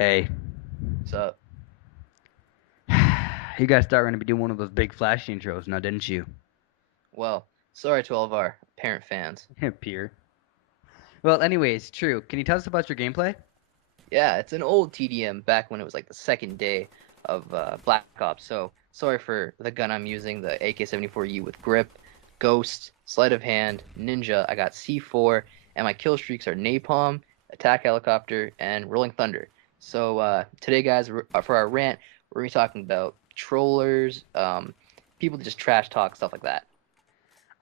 Hey, So, you guys thought we were gonna be doing one of those big flash intros now, didn't you? well, sorry to all of our parent fans. Peer. Well, anyways, true. Can you tell us about your gameplay? Yeah, it's an old TDM back when it was like the second day of Black Ops. So, sorry for the gun I'm using, the AK-74U with grip, Ghost, Sleight of Hand, Ninja. I got C4, and my kill streaks are Napalm, Attack Helicopter, and Rolling Thunder. So, today, guys, for our rant, we're gonna be talking about trollers, people that just trash talk, stuff like that.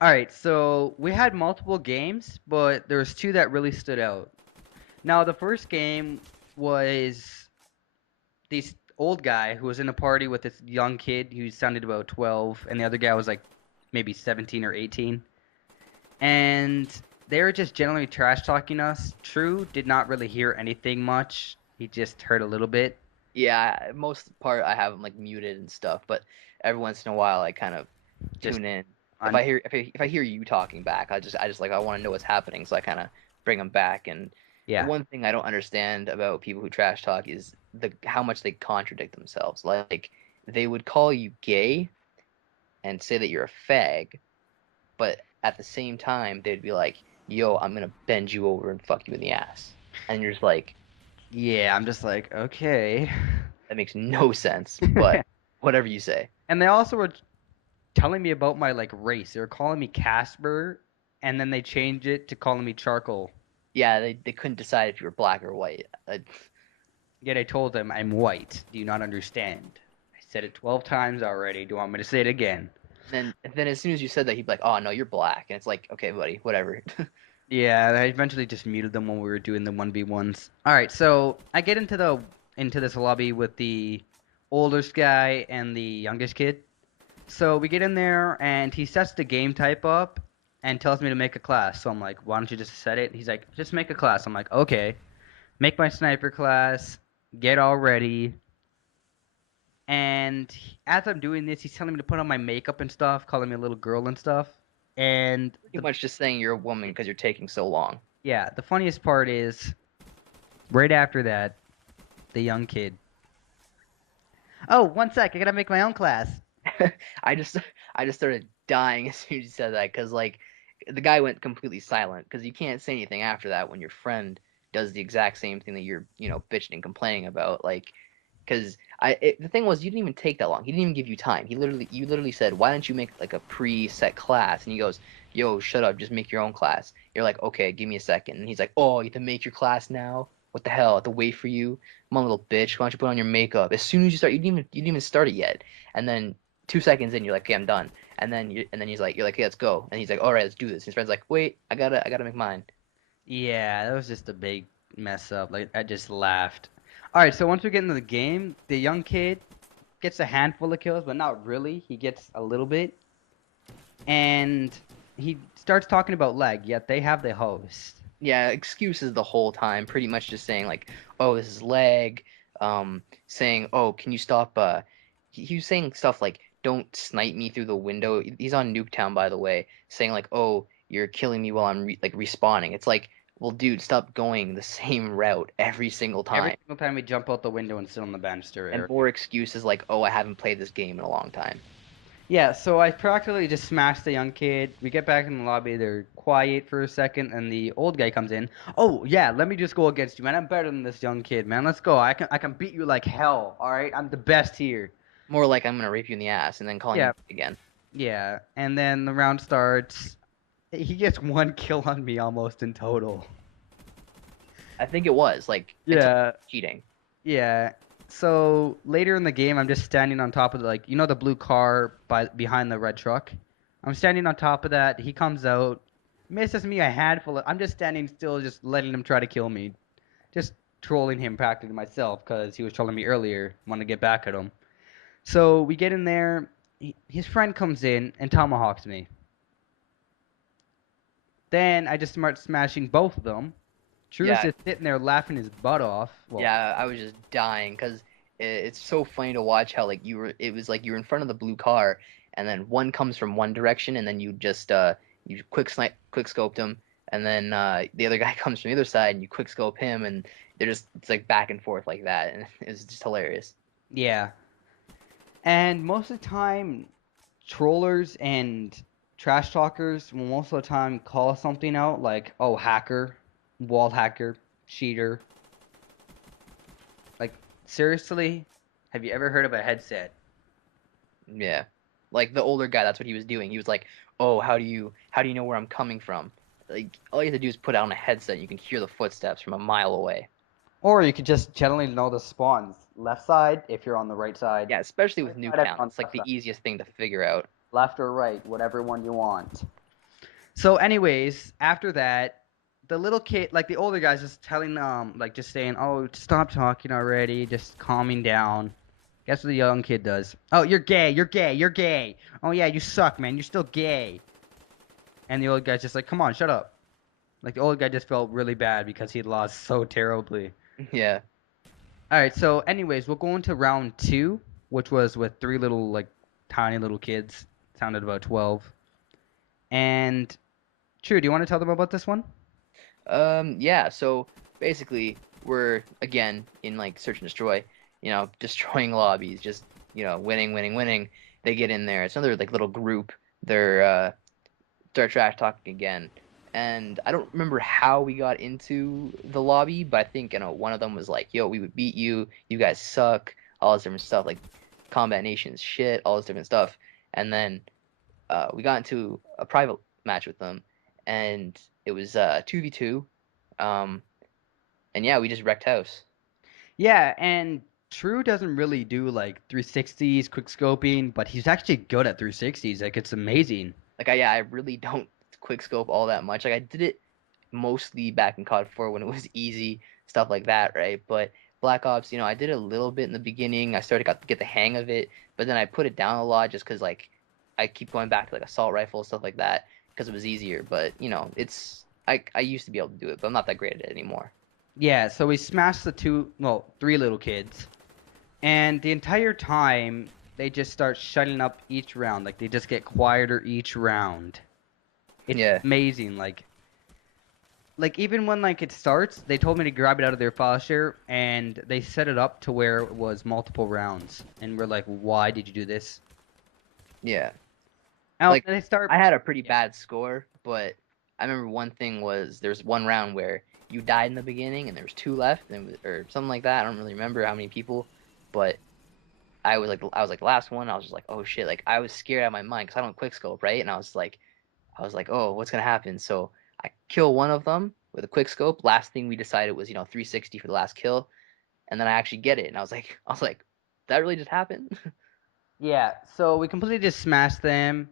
All right, so we had multiple games, but there was two that really stood out. Now, the first game was this old guy who was in a party with this young kid who sounded about 12, and the other guy was like maybe 17 or 18. And they were just generally trash talking us. True did not really hear anything much. He just heard a little bit. Yeah, most part I have them like muted and stuff, but every once in a while I kind of Just tune in. If on. I hear if I hear you talking back, I just like I want to know what's happening, so I kind of bring them back. And the Yeah. one thing I don't understand about people who trash talk is the how much they contradict themselves. Like they would call you gay and say that you're a fag, but at the same time they'd be like, "Yo, I'm gonna bend you over and fuck you in the ass," and you're just like, Yeah, I'm just like, okay. that makes no sense, but whatever you say. And they also were telling me about my like race. They were calling me Casper, and then they changed it to calling me Charcoal. Yeah, they couldn't decide if you were black or white. Yet I told them I'm white. Do you not understand? I said it 12 times already. Do you want me to say it again? And then as soon as you said that, he'd be like, "Oh no, you're black," and it's like, "Okay, buddy, whatever." Yeah, I eventually just muted them when we were doing the 1v1s. All right, so I get into this lobby with the oldest guy and the youngest kid. So we get in there and he sets the game type up and tells me to make a class. So I'm like, why don't you just set it? He's like, just make a class. I'm like, okay. Make my sniper class, get all ready. And as I'm doing this, he's telling me to put on my makeup and stuff, calling me a little girl and stuff. And Pretty much just saying you're a woman because you're taking so long. yeah, the funniest part is right after that, the young kid. Oh, one sec, I gotta make my own class. I just I just started dying as soon as you said that because like the guy went completely silent because you can't say anything after that when your friend does the exact same thing that you're bitching and complaining about. Like because the thing was you didn't even take that long. He didn't even give you time. You literally said, "Why don't you make like a preset class?" And he goes, "Yo, shut up, just make your own class." You're like, "Okay, give me a second." And he's like, "Oh, you have to make your class now? What the hell? I have to wait for you? Come on, little bitch. Why don't you put on your makeup as soon as you start? You didn't even start it yet." And then 2 seconds in, you're like, "Okay, I'm done." And then you're like, "Hey, let's go." And he's like, "All right, let's do this." His friend's like, "Wait, I gotta make mine." Yeah, that was just a big mess up. Like, I just laughed. All right, so once we get into the game, the young kid gets a handful of kills, but not really. He gets a little bit. And he starts talking about lag, yet they have the host. Yeah, excuses the whole time, pretty much just saying like, "Oh, this is lag," saying, "Oh, can you stop?" He was saying stuff like, "Don't snipe me through the window." He's on Nuketown, by the way, saying like, "Oh, you're killing me while I'm like respawning." It's like, well, dude, stop going the same route every single Every time. single time we jump out the window and sit on the banister And area. more excuses like, "Oh, I haven't played this game in a long time." Yeah, so I practically just smashed the young kid. We get back in the lobby, they're quiet for a second, and the old guy comes in. Oh yeah, let me just go against you, man. I'm better than this young kid, man. Let's go. I can beat you like hell. All right, I'm the best here. More like I'm gonna rape you in the ass and then calling Yeah, you again. yeah. And then the round starts. He gets one kill on me almost in total. I think it was like it's Yeah, cheating. yeah. So later in the game, I'm just standing on top of the, like, the blue car behind the red truck. I'm standing on top of that. He comes out, misses me a handful of. I'm just standing still, just letting him try to kill me, just trolling him practically myself because he was trolling me earlier. Want to get back at him. So we get in there. His friend comes in and tomahawks me. Then I just start smashing both of them. True's Yeah, just sitting there laughing his butt off. Well, yeah, I was just dying because it's so funny to watch how like it was like you were in front of the blue car, and then one comes from one direction, and then you just you quick scoped him, and then the other guy comes from the other side, and you quick scope him, and it's like back and forth like that, and it's just hilarious. Yeah. And most of the time, trollers and trash talkers will most of the time call something out like, oh, hacker, wall hacker, cheater. Like, seriously? Have you ever heard of a headset? Yeah, like the older guy, that's what he was doing. He was like, "Oh, how do you know where I'm coming from?" Like all you have to do is put on a headset, and you can hear the footsteps from a mile away. Or you could just generally know the spawns. Left side if you're on the right side. Yeah, especially with Right side if you're Nuketown, on it's the like left side. the easiest thing to figure out. Left or right, whatever one you want. So, anyways, after that, the little kid, like the older guys, just telling like just saying, "Oh, stop talking already," just calming down. Guess what the young kid does? Oh, you're gay, you're gay, you're gay. Oh yeah, you suck, man. You're still gay. And the old guy's just like, "Come on, shut up." Like the old guy just felt really bad because he lost so terribly. Yeah, All right, so anyways, we'll go into round two, which was with three little like tiny little kids. Sounded about 12. And True, do you want to tell them about this one? yeah. So basically, we're again in like search and destroy, destroying lobbies, just winning, winning, winning. They get in there. It's another like little group. They're trash talking again. And I don't remember how we got into the lobby, but I think one of them was like, "Yo, we would beat you. You guys suck." All this different stuff, like Combat Nation's shit, all this different stuff. And then we got into a private match with them, and it was 2v2. Um, and yeah, we just wrecked house. Yeah, and True doesn't really do like 360s, quick scoping, but he's actually good at 360s. Like it's amazing. Like I really don't quick scope all that much. Like I did it mostly back in COD 4 when it was easy, stuff like that, right? But Black Ops, I did a little bit in the beginning. I started got to get the hang of it, but then I put it down a lot just because like I keep going back to like assault rifle stuff like that because it was easier. But it's I used to be able to do it, but I'm not that great at it anymore. Yeah, so we smashed the three little kids, and the entire time they just start shutting up each round. Like they just get quieter each round. It's Yeah, amazing. Like even when like it starts, they told me to grab it out of their file share, and they set it up to where it was multiple rounds, and we're like, why did you do this? yeah. And Like they start. I had a pretty Yeah. bad score, but I remember one thing was there was one round where you died in the beginning and there was two left, or something like that. I don't really remember how many people, but I was like the last one. I was just like, oh shit! Like I was scared out of my mind because I don't quick scope, right? And I was like, oh, what's gonna happen? So I kill one of them with a quick scope. Last thing we decided was 360 for the last kill, and then I actually get it, and I was like, that really just happened? Yeah, so we completely just smashed them,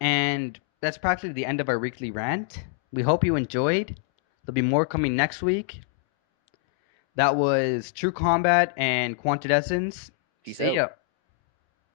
and that's practically the end of our weekly rant. We hope you enjoyed. There'll be more coming next week. That was True Combat and QuantedEssence. Peace See out. ya.